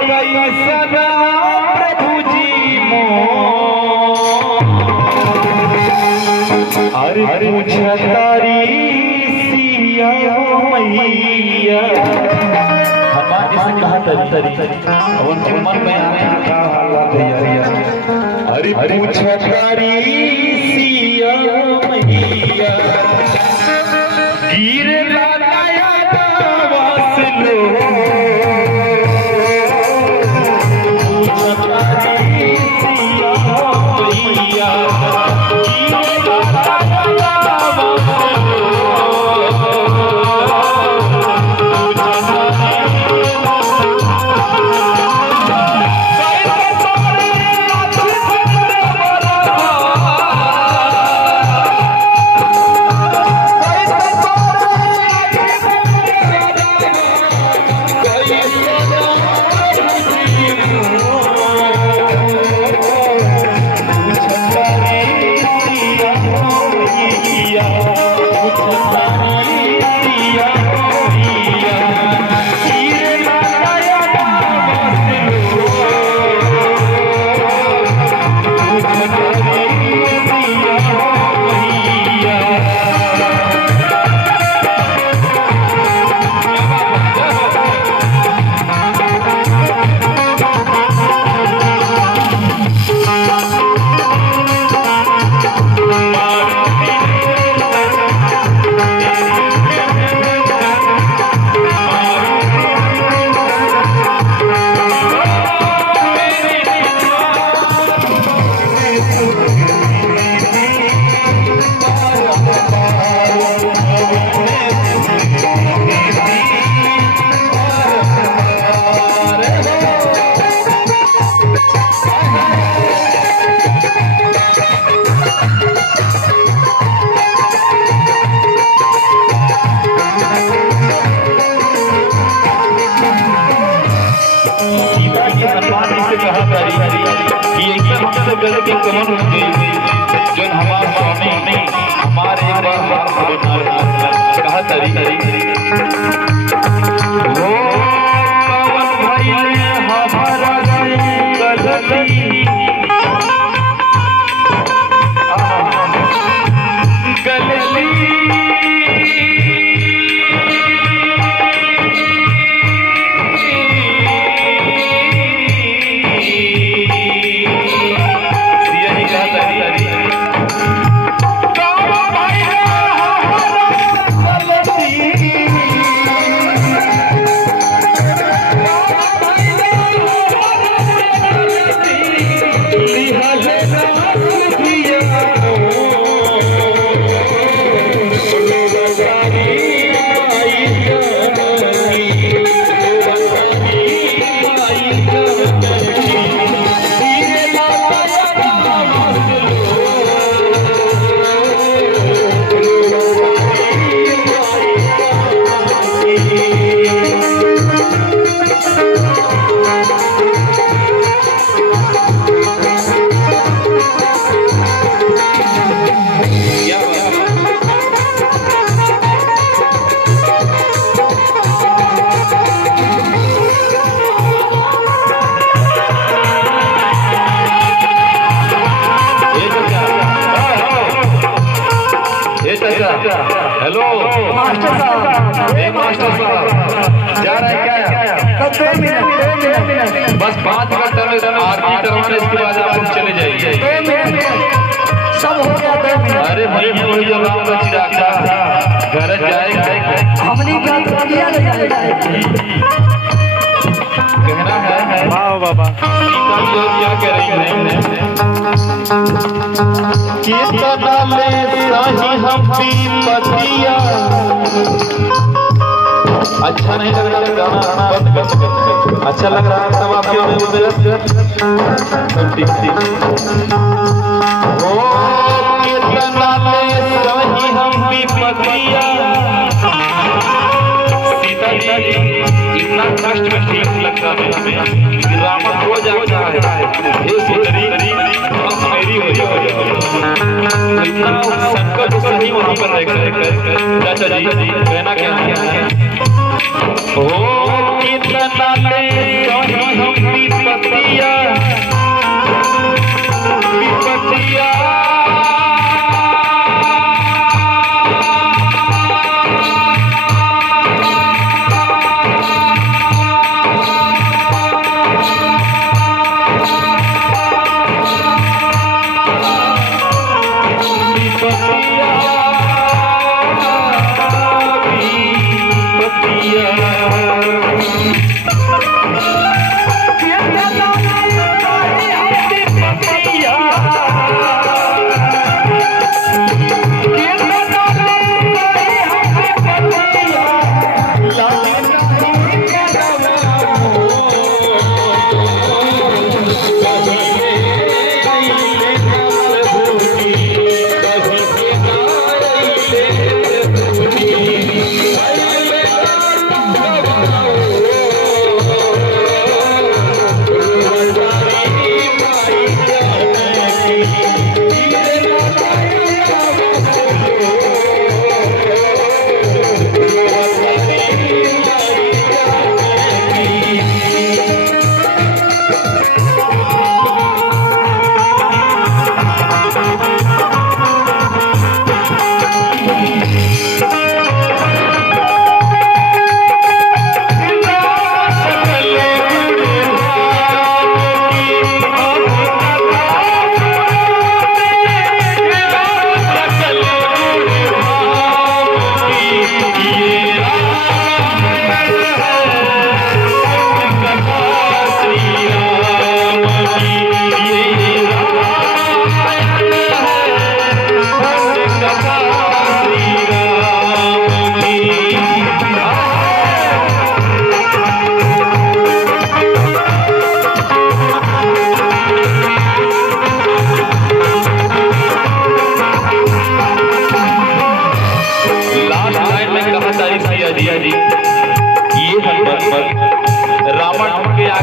कैसा प्रभु जी मो अरे तारी सिया मैया हमारे से कहा तरी उनके मन में क्या हालत है यार अरे तारी सिया मैया गिर लाया दावास लो के कमन होंगे जो हमारे स्वामी हमारे एक बार कहा तरी वो पवन भाई ने हमारा हेलो मास्टर साहब जा रहा है क्या? 2 मिनट बस 5 मिनट आरती करवाने इसके बाद आप लोग चले जाइए। 2 मिनट सब हो गया 2 मिनट। अरे भाई हम जो राम का चिराग घर जाएगा हमने क्या किया कहना है। वाह बाबा क्या कह रही है कितना ले सही हम पतिया अच्छा नहीं लग रहा गाना अच्छा लग रहा है तब आप कितना ले सही हम पतिया सीता जी इतना कष्ट में ठीक लगता है हमें रावण हो जाता है ये सुंदरी मेरी हो इतना संकट सही वहां पर रहकर चाचा जी कहना क्या है ओ कितना ले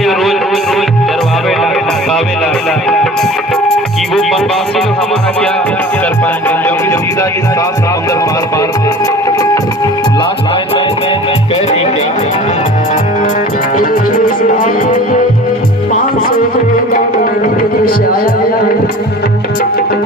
आके रोज चरवावे ला कि वो बनवासी लोग हमारा क्या कर पाएंगे, क्योंकि सीधा इस सात समुद्र पार लास्ट लाइन में कह रही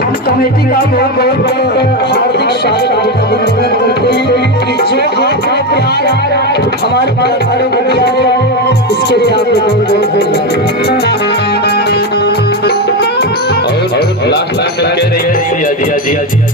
हम कमेटी का बहुत हार्दिक स्वागत करते हैं कि जो आपका प्यार हमारे कलाकारों को दिया है, इसके लिए आपको बहुत और लास्ट लाइन में कह रही है जी बहुत